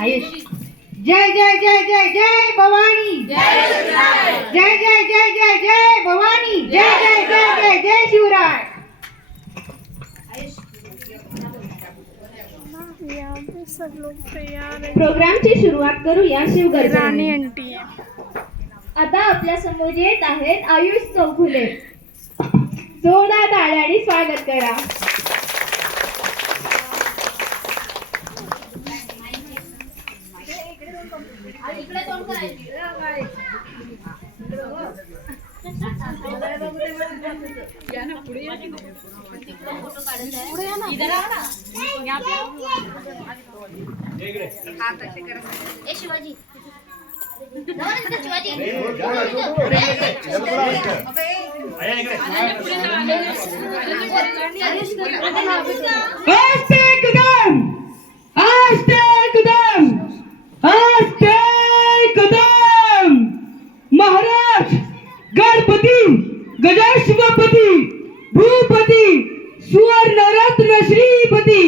आयुष जय जय जय जय जय भवानी जय जय जय जय जय भवानी जय जय जय जय जय शिवराय। सब लोग तैयार हैं। प्रोग्रामची सुरुवात करूया शिवगर्जनेने। राणी आंटी आता आपल्या समोर येत आहेत आयुष चौगुले। जोरदार टाळ्यांनी स्वागत करा। शिवाजी आस्ते कदम आस्ते कदम आस्ते कदम। महाराज गणपती गजाशिवपती भूपती सुवर्णरत्न श्रीपती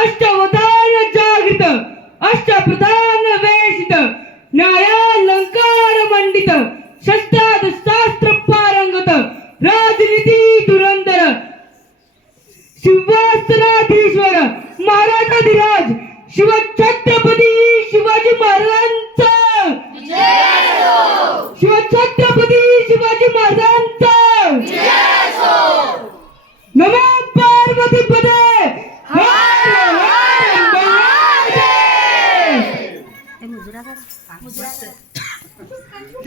अष्टवधान जागृत अष्टप्रधान वेशित न्यायालंकार मंडित शस्त्राद शास्त्र पारंगत राजनीती धुरंधर सिंहासनाधीश्वर महाराजाधिराज शिवछत्रपती शिवाजी महाराजांचा शिवछत्रपती